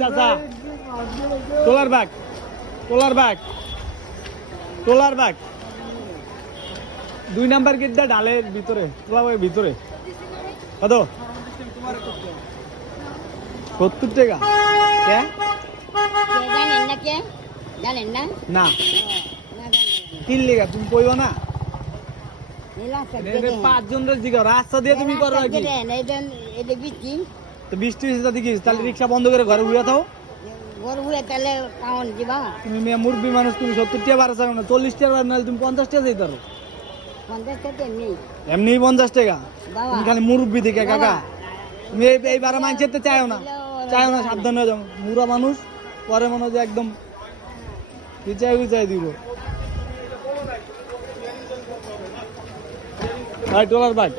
চাচা তোলার ব্যাগ তোলার ব্যাগ তোলার ব্যাগ 2 নাম্বার গেটটা ডালের ভিতরে তোলা ওই ভিতরে কত 70 টাকা কে জানেন না কে জানেন না না না জানেন কিন লেগা তুমি কইও না নীলা এই 5 জন রে জিগা রাস্তা দিয়ে তুমি করো কি এটা বিচি তো বৃষ্টি হইছে তা দেখি তাহলে রিকশা বন্ধ করে ঘরে উড়ে থাও বড় হয়ে তাহলে কাউন দিবা তুমি মেয়ে মুরব্বী মানুষ তুমি 70 টাকা বাড়া চাও না 40 টাকা বাড়া নাহলে তুমি 50 টাকা দিতে পারো 50 টাকা নেই এমনি 50 টাকা বাবা তুমি খালি মুরব্বী দিকে কাকা তুমি এই বারে মানছেতে চাইও না সাবধান হয়ে যাও মুরা মানুষ পরে মনে হয় যে একদম বিচাই দিব ভাই টোলার ভাই